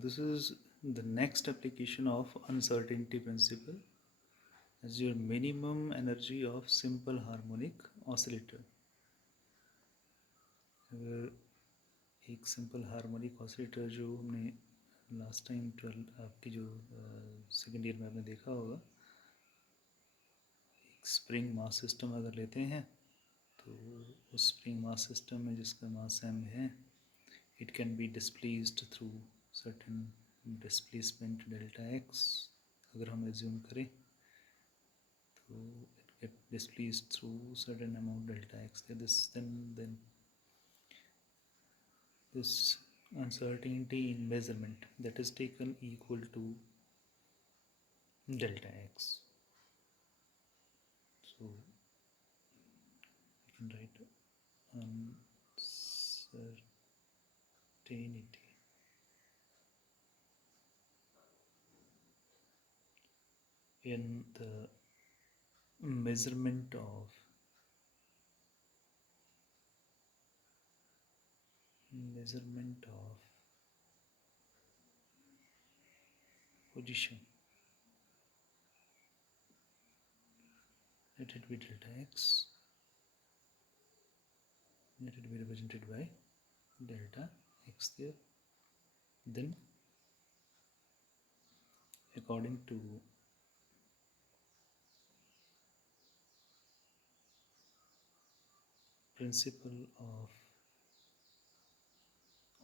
This is the next application of uncertainty principle as your minimum energy of simple harmonic oscillator. अगर एक simple harmonic oscillator जो हमने last time 12 आपकी जो second year में आपने देखा होगा, एक स्प्रिंग मास सिस्टम अगर लेते हैं तो उस स्प्रिंग मास सिस्टम में जिसका मास m है, it can be displaced through certain displacement delta x. अगर हम एज्यूम करें तो it get displaced through certain amount delta x. then this uncertainty in measurement that is taken equal to delta x. So we can write uncertainty in the measurement of position. Let it be delta x. Let it be represented by delta x there. Then according to principle of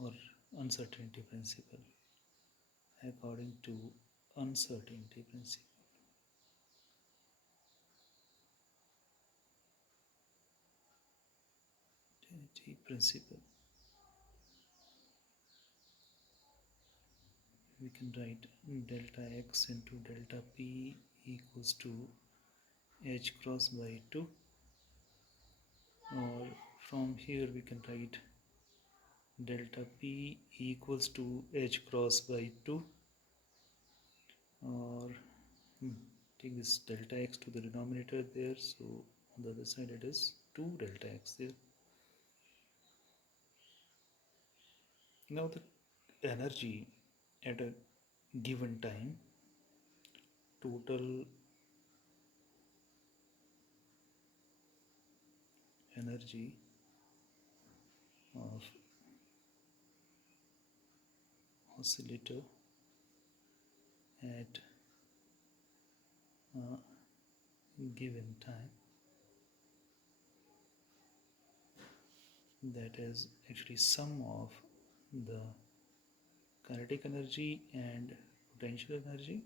or uncertainty principle, according to uncertainty principle, we can write delta x into delta p equals to h cross by 2, or from here we can write delta p equals to h cross by 2, or take this delta x to the denominator there, so on the other side it is 2 delta x there. Now the energy at a given time, total energy of oscillator at a given time, that is actually sum of the kinetic energy and potential energy.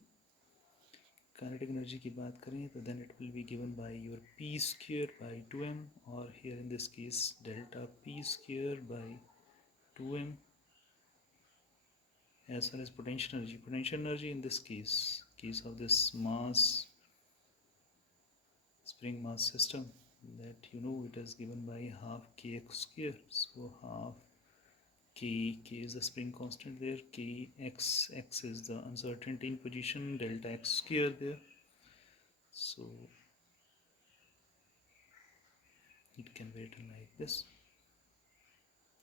Kinetic energy की बात करें तो then it will be given by your p square by 2m, or here in this case delta p square by 2m. As far as potential energy in this case of this mass spring mass system, that it is given by half kx square. So half k is the spring constant there, x is the uncertainty in position, delta x square there. So it can be written like this.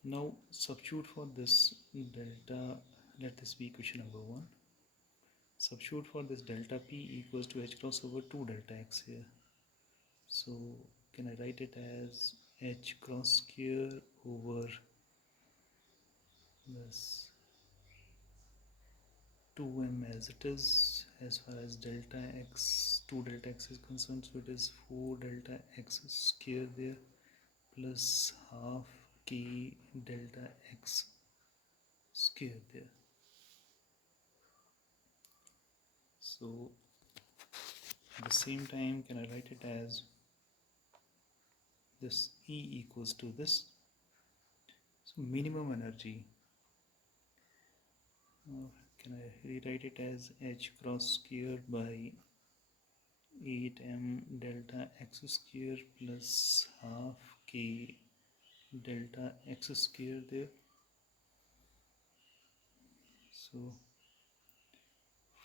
Now substitute for this delta, let this be equation number 1. Substitute for this delta p equals to h cross over 2 delta x here. So can I write it as h cross square over this 2m as it is, as far as delta x, 2 delta x is concerned, so it is 4 delta x square there, plus half k delta x square there. So at the same time, can I write it as this E equals to this? So minimum energy, can I rewrite it as h cross squared by 8m delta x square plus half k delta x square there. So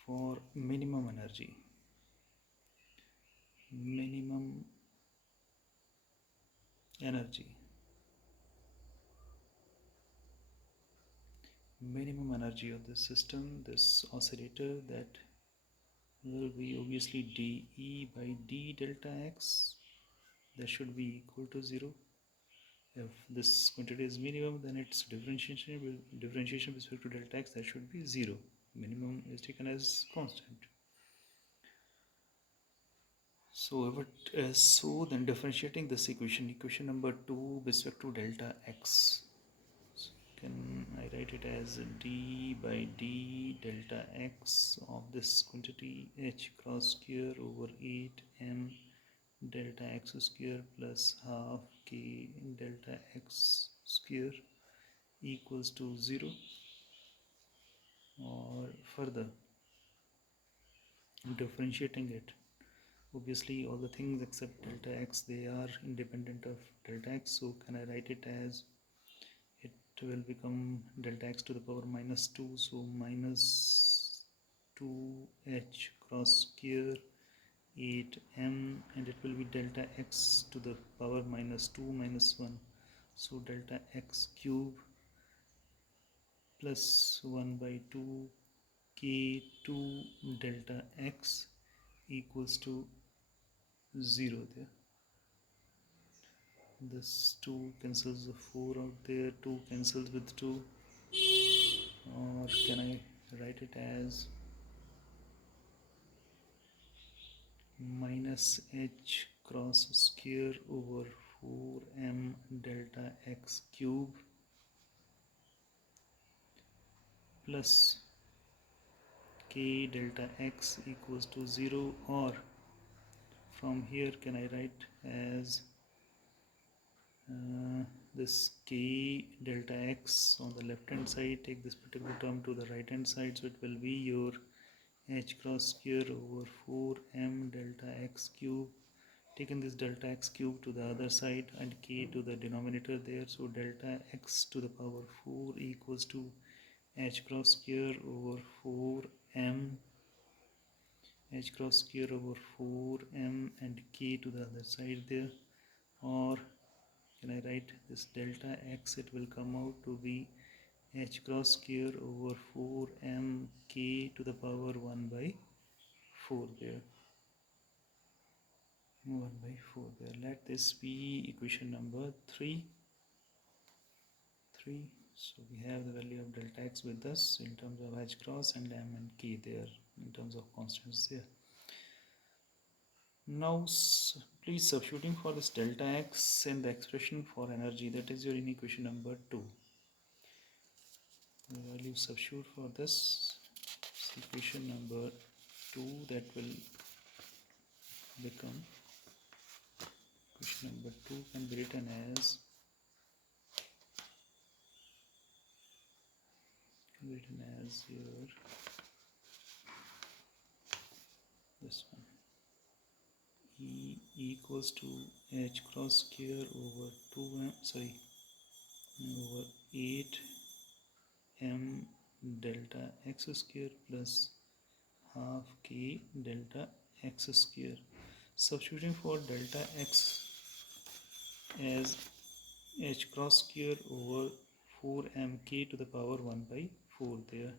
for minimum energy, minimum energy of this system, this oscillator, that will be obviously dE by d delta x. That should be equal to 0. If this quantity is minimum, then its differentiation with respect to delta x, that should be 0. Minimum is taken as constant. So if it is so, then differentiating this equation number 2 with respect to delta x, so can I write it as d by d delta x of this quantity h cross square over 8m delta x square plus half k delta x square equals to 0, or further differentiating it. Obviously all the things except delta x, they are independent of delta x, so can I write it as, it will become delta x to the power minus 2, so minus 2h cross square 8m, and it will be delta x to the power minus 2 minus 1, so delta x cube plus 1 by 2 k2 delta x equals to 0 there. This 2 cancels the 4 out there, 2 cancels with 2, or can I write it as minus h cross square over 4m delta x cube plus k delta x equals to 0, or from here can I write as this k delta x on the left hand side, take this particular term to the right hand side, so it will be your h cross square over 4m delta x cube, taking this delta x cube to the other side and k to the denominator there, so delta x to the power 4 equals to h cross square over 4m h cross square over 4m and k to the other side there, or can I write this delta x, it will come out to be h cross square over 4m k to the power 1 by 4 there. 1 by 4 there. Let this be equation number 3. So we have the value of delta x with us in terms of h cross and m and k there in terms of constants there. Now please substituting for this delta x in the expression for energy, that is your in equation number 2. The value substitute for this equation number 2, that will become, equation number 2 can be written as your this one, E equals to h cross square over 2m over 8m delta x square plus half k delta x square. Substituting for delta x as h cross square over 4mk to the power 1 by 4 there.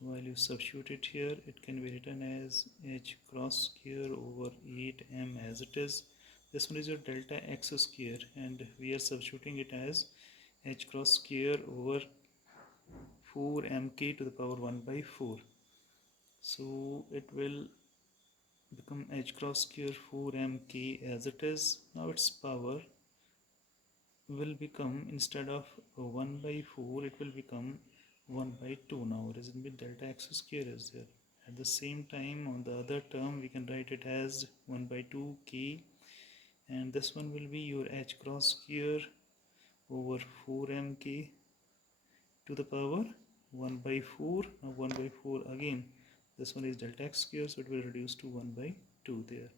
While you substitute it here, it can be written as h cross square over 8m as it is. This one is your delta x square, and we are substituting it as h cross square over 4mk to the power 1 by 4. So it will become h cross square 4mk as it is. Now its power will become, instead of 1 by 4, it will become 1 by 2 now, reason with delta x square is there. At the same time, on the other term, we can write it as 1 by 2 k, and this one will be your h cross square over 4mk to the power 1 by 4. Now 1 by 4 again, this one is delta x square, so it will reduce to 1 by 2 there.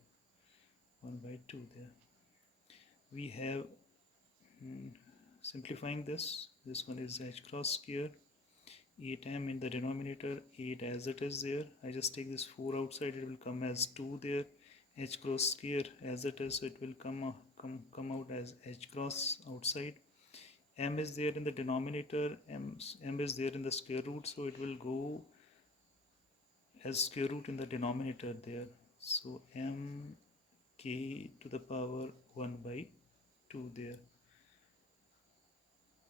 1 by 2 there. We have simplifying this one is h cross square 8m in the denominator, 8 as it is there. I just take this 4 outside, it will come as 2 there. H cross square as it is, so it will come out as h cross outside. m is there in the denominator, m is there in the square root, so it will go as square root in the denominator there. So m k to the power 1 by 2 there.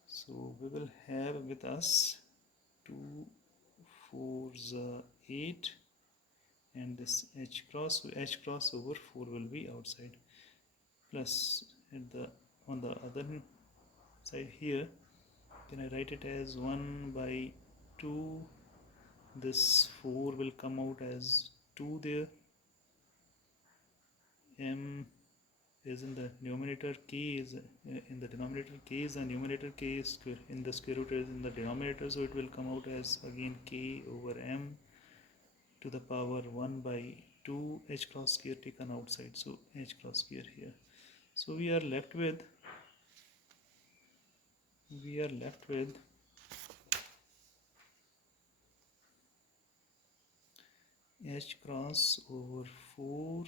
So we will have with us 2 4s 8 and this h cross, so h cross over 4 will be outside, plus at the on the other side here, can I write it as 1 by 2, this 4 will come out as 2 there, m is in the numerator, k is in the denominator, k is the numerator, k is square in the square root is in the denominator, so it will come out as again k over m to the power 1 by 2, h cross square taken outside, so h cross square here. So we are left with h cross over 4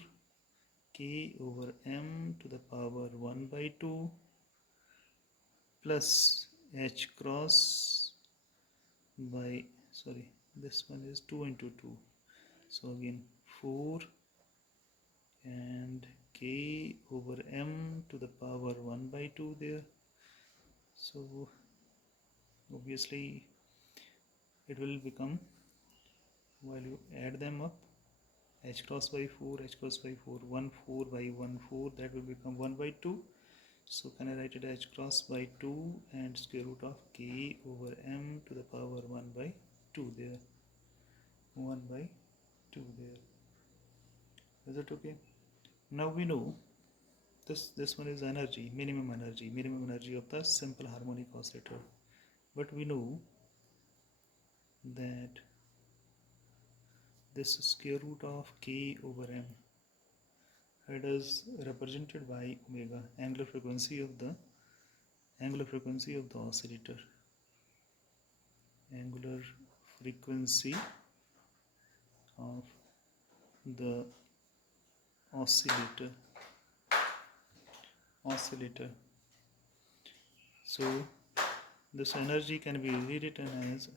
k over m to the power 1 by 2 plus h cross by, sorry, this one is 2 into 2, so again 4 and k over m to the power 1 by 2 there. So obviously it will become, while you add them up, h cross by 4, h cross by 4, 1 4 by 1 4, that will become 1 by 2. So can I write it h cross by 2 and square root of k over m to the power 1 by 2 there, 1 by 2 there. Is it okay? Now we know this one is energy, minimum energy of the simple harmonic oscillator. But we know that this square root of k over m, it is represented by omega, angular frequency of the oscillator, angular frequency of the oscillator. So this energy can be rewritten as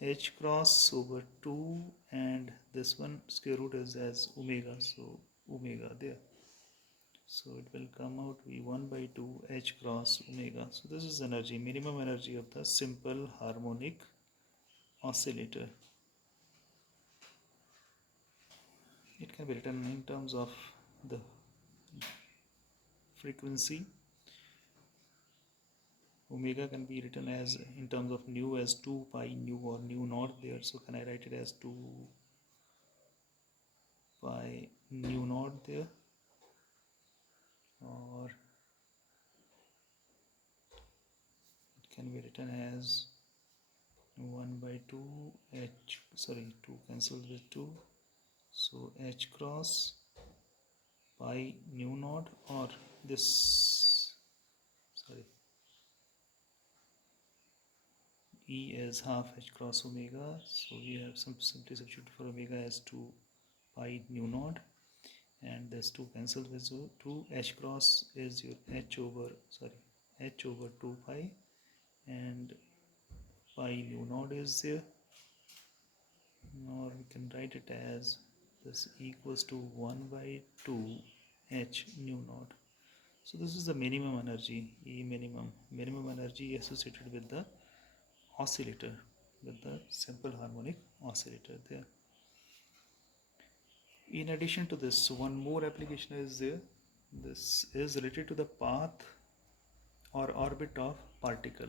h cross over 2, and this one square root is as omega, so omega there, so it will come out to be 1 by 2 h cross omega. So this is energy, minimum energy of the simple harmonic oscillator. It can be written in terms of the frequency. Omega can be written as in terms of nu as 2 pi nu or nu naught there. So can I write it as 2 pi nu naught there, or it can be written as 1 by 2 h, sorry, 2 cancels with 2, so h cross pi nu naught, or this, sorry, E is half h cross omega, so we have simply substitute for omega as 2 pi nu naught, and this 2 cancels with 2, h cross is your h over 2 pi, and pi nu naught is there, or we can write it as this equals to 1 by 2 h nu naught. So this is the minimum energy, E minimum energy associated with the oscillator, with the simple harmonic oscillator there. In addition to this, one more application is there. This is related to the path or orbit of particle.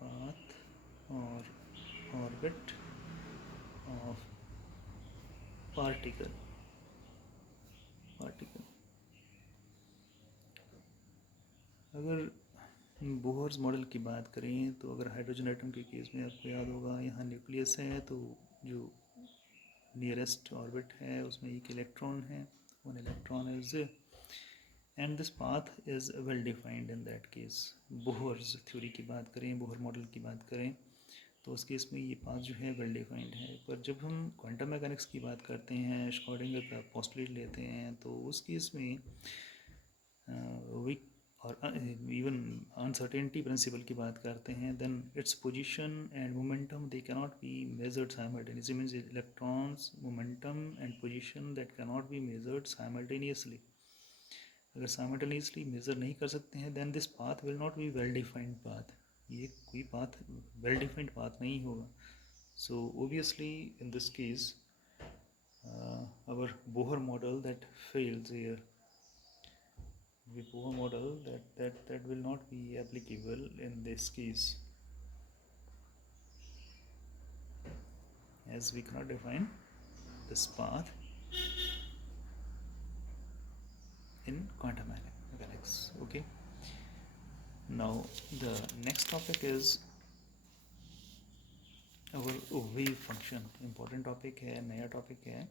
Path or orbit of particle. अगर Bohr's model की बात करें तो अगर hydrogen atom के case में आपको याद होगा, यहाँ न्यूक्लियस है, तो जो नियरेस्ट ऑर्बिट है उसमें एक इलेक्ट्रॉन है, one electron is, and this path is well defined in that case. Bohr's theory की बात करें, बोहर मॉडल की बात करें, तो उस केस में ये पाथ जो है वेल डिफाइंड है। पर जब हम क्वांटम मैकेनिक्स की बात करते हैं, श्रोडिंगर का पोस्टुलेट लेते हैं, तो उस केस में वीक और इवन अनसर्टेनिटी प्रिंसिपल की बात करते हैं, then its position and momentum they cannot be measured simultaneously. Means electrons momentum and position that cannot be measured simultaneously. अगर साइमल्टेनियसली मेजर नहीं कर सकते हैं, then this path will not be well defined path. ये कोई path well defined path नहीं होगा। So obviously in this case our Bohr model that fails here. The Bohr model that will not be applicable in this case, as we cannot define this path in quantum mechanics. Okay. Now the next topic is our wave function. Important topic है, नया topic है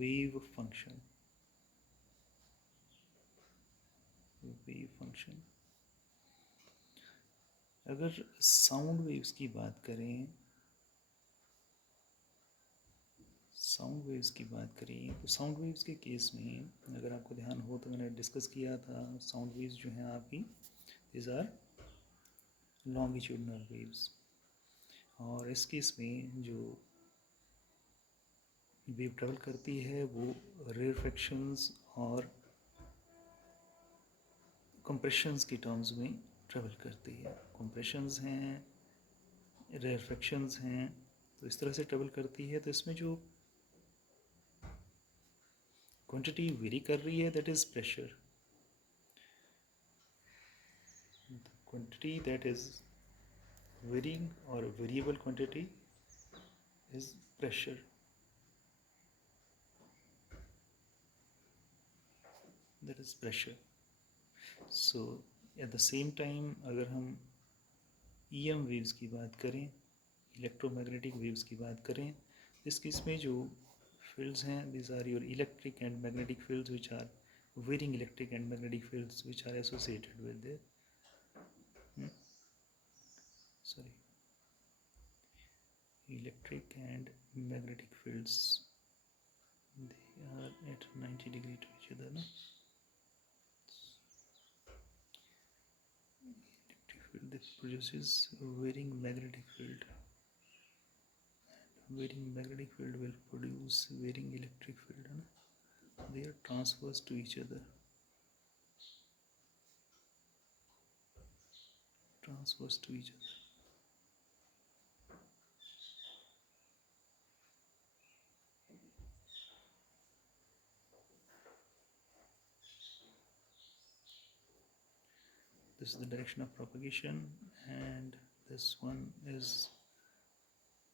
wave function. Wave function. अगर sound waves की बात करें, sound waves की बात करें तो साउंड वेव्स के केस में अगर आपको ध्यान हो तो मैंने डिस्कस किया था, साउंड वेव्स जो हैं आपकी दिस आर लॉन्गिट्यूडनल वेव्स। और इस केस में जो वेव ट्रेवल करती है वो रेयरफेक्शंस और कंप्रेशंस की टर्म्स में ट्रेवल करती है। कंप्रेशंस हैं, रेयरफेक्शंस हैं, तो इस तरह से ट्रेवल करती है। तो इसमें जो क्वांटिटी वेरी कर रही है that is pressure. Quantity that is varying or variable quantity is pressure. That is pressure. So at the same time अगर हम EM waves की बात करें, electromagnetic waves की बात करें, इस केस में जो fields हैं these are your electric and magnetic fields which are varying electric and magnetic fields which are associated with the electric and magnetic fields, they are at 90 degree to each other, no? Electric field, this produces varying magnetic field, and varying magnetic field will produce varying electric field, no? They are transverse to each other, transverse to each other. This is the direction of propagation, and this one is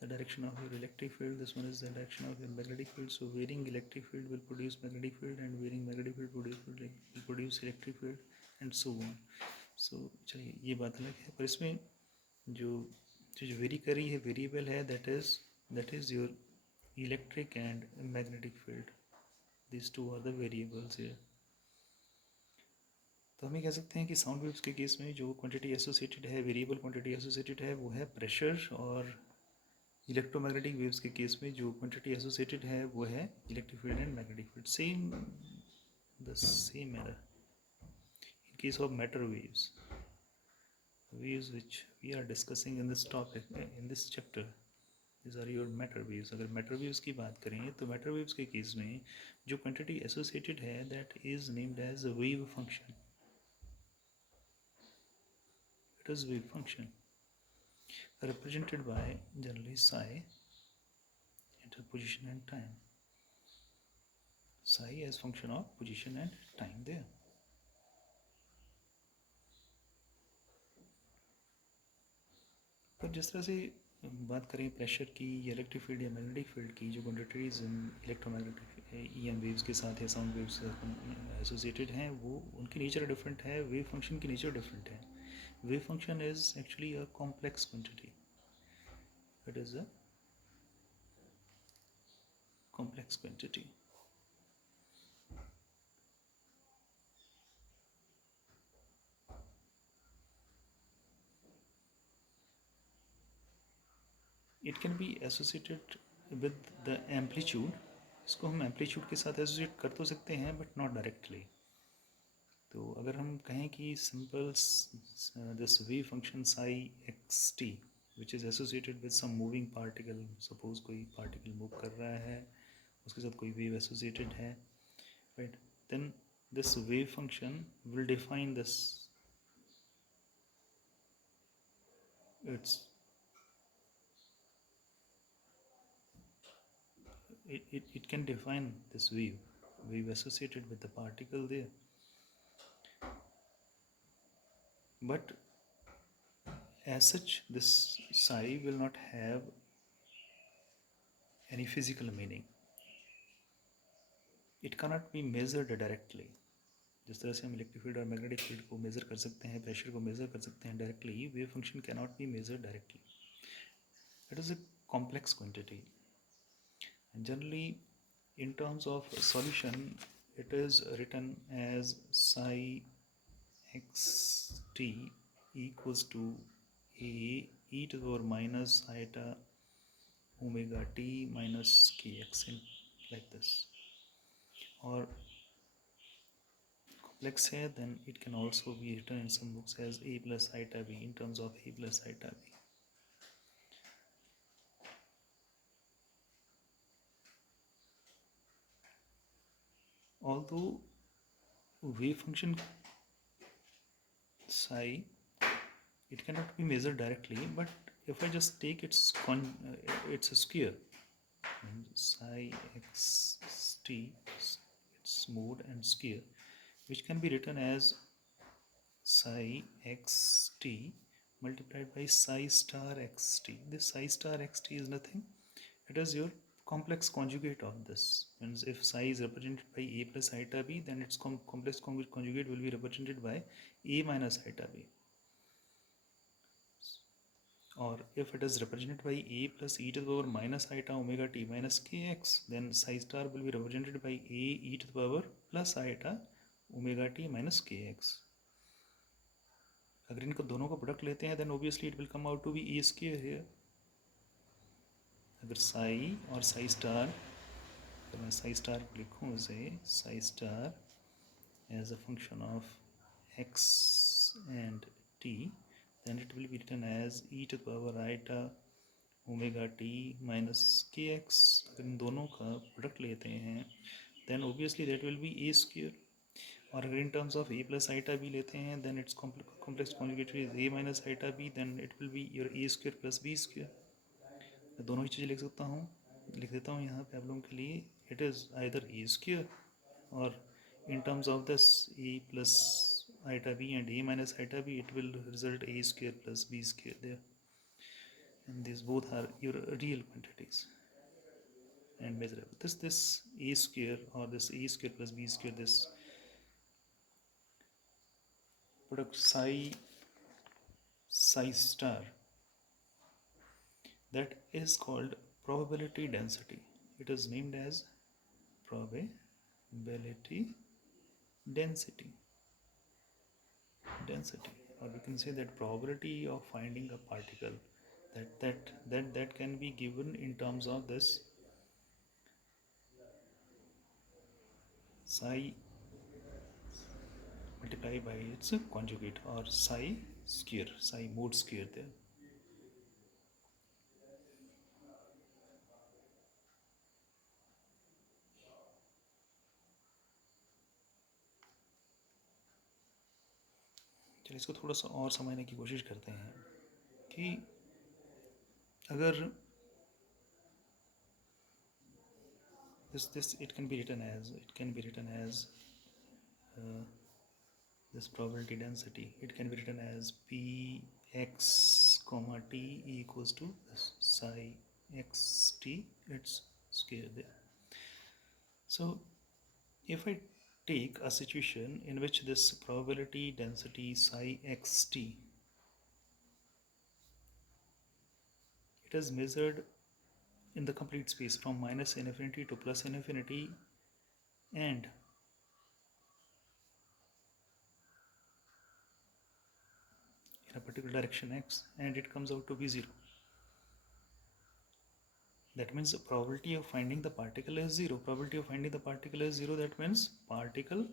the direction of your electric field, this one is the direction of your magnetic field. So varying electric field will produce magnetic field, and varying magnetic field will produce electric field, and so on. So चलिए ये बात अलग है, पर इसमें जो चीज़ very कर रही है वेरिएबल है that is your electric and magnetic field. These two are the variables here. तो हम ये कह सकते हैं कि साउंड वेव्स के केस में जो क्वांटिटी एसोसिएटेड है, वेरिएबल क्वांटिटी एसोसिएटेड है, वो है प्रेशर, और इलेक्ट्रोमैग्नेटिक वेव्स के केस में जो क्वांटिटी एसोसिएटेड है वो है electric field and magnetic field. Same the same manner in case of matter waves, waves which we are discussing in this topic, in this chapter, these are your matter waves. अगर matter waves की बात करें तो matter waves के case में जो quantity associated है that is named as a wave function. It is wave function represented by generally psi into position and time. Psi as function of position and time there. पर जिस तरह से बात करें प्रेशर की या इलेक्ट्रिक फील्ड या मैग्नेटिक फील्ड की, जो क्वांटिटीज इलेक्ट्रोमैग्नेटिक EM वेव्स के साथ या साउंड वेव्स एसोसिएटेड हैं, वो उनकी नेचर डिफरेंट है, वेव फंक्शन की नेचर डिफरेंट है. Wave function is actually a complex quantity. It is a complex quantity. It can be associated with the amplitude. इसको हम एम्पलीट्यूड के साथ एसोसिएट कर तो सकते हैं बट नॉट डायरेक्टली. तो अगर हम कहें कि simple this wave function psi x t which is associated with some moving particle, suppose कोई पार्टिकल मूव कर रहा है, उसके साथ कोई वेव एसोसिएटेड है, right, then this wave function will define this, it's it can define this wave associated with the particle there. But as such this psi will not have any physical meaning. It cannot be measured directly. जिस तरह से हम electric field और magnetic field को measure कर सकते हैं, pressure को मेज़र कर सकते हैं directly, wave function can not be measured directly. It is a complex quantity. Generally, in terms of solution, it is written as psi xt equals to a e to the power minus iota omega t minus kx, in like this. Or complex है, then it can also be written in some books as a plus iota b, in terms of a plus iota b. Although wave function psi, it cannot be measured directly, but if I just take its it's a square, psi x t, its mode and square, which can be written as psi x t multiplied by psi star x t. This psi star x t is nothing, it is your complex conjugate of this. Means if psi is represented by a plus iota b, then its complex conjugate will be represented by a minus iota b. Or if it is represented by a plus e to the power minus iota omega t minus kx, then psi star will be represented by a e to the power plus iota omega t minus kx. अगर इनको दोनों का product लेते हैं, then obviously it will come out to be a square here. अगर psi और psi star, तो मैं psi star लिखूँ इसे psi star as a function of x and t, then it will be written as e to the power iota omega t minus kx. अगर इन दोनों का product लेते हैं, then obviously that will be a square. और अगर in terms of a plus iota b लेते हैं, then its complex conjugate is a minus iota b, then it will be your a square plus b square. मैं दोनों ही चीज़ें लिख सकता हूँ, लिख देता हूँ यहाँ प्रॉब्लम के लिए. It is either a square or in terms of this a plus iota b and a minus iota b, it will result a square plus b square there. And these both are your real quantities and measurable. This a square or this a square plus b square, this product psi star, that is called probability density. It is named as probability density, or we can say that probability of finding a particle, that can be given in terms of this psi multiplied by its conjugate, or psi square, psi mode square there. चलिए इसको थोड़ा सा और समझने की कोशिश करते हैं कि अगर this it can be written as this probability density, it can be written as p x comma t equals to this psi x t, its square there. So if I take a situation in which this probability density psi x t, it is measured in the complete space from minus infinity to plus infinity, and in a particular direction x, and it comes out to be 0. That means the probability of finding the particle is 0. Probability of finding the particle is 0. That means particle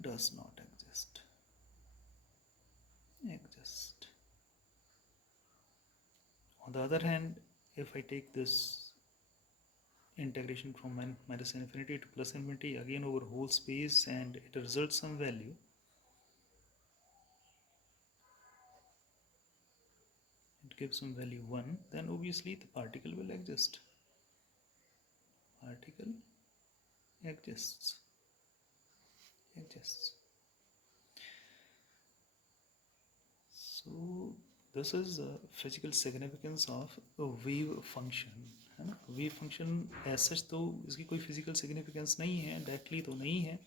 does not exist. On the other hand, if I take this integration from minus infinity to plus infinity again over whole space and it results some value, it gives some value 1, then obviously the particle will exist. Particle exists. So this is physical significance of a wave function, है ना. Wave function as such तो इसकी कोई physical significance नहीं है, directly तो नहीं है,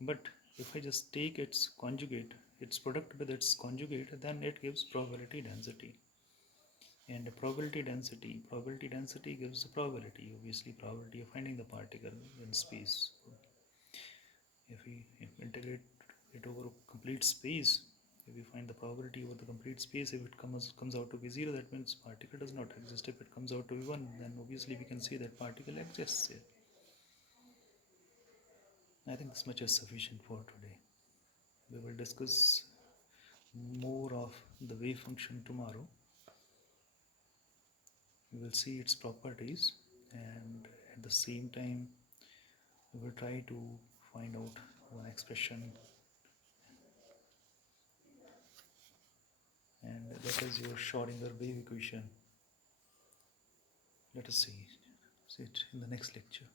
but if I just take its conjugate, its product with its conjugate, then it gives probability density. And probability density gives the probability, obviously probability of finding the particle in space. If we integrate it over complete space, if we find the probability over the complete space, if it comes out to be 0, that means particle does not exist. If it comes out to be 1, then obviously we can see that particle exists here. I think this much is sufficient for today. We will discuss more of the wave function tomorrow. We will see its properties, and at the same time we will try to find out one expression, and that is your Schrodinger wave equation. Let us see it in the next lecture.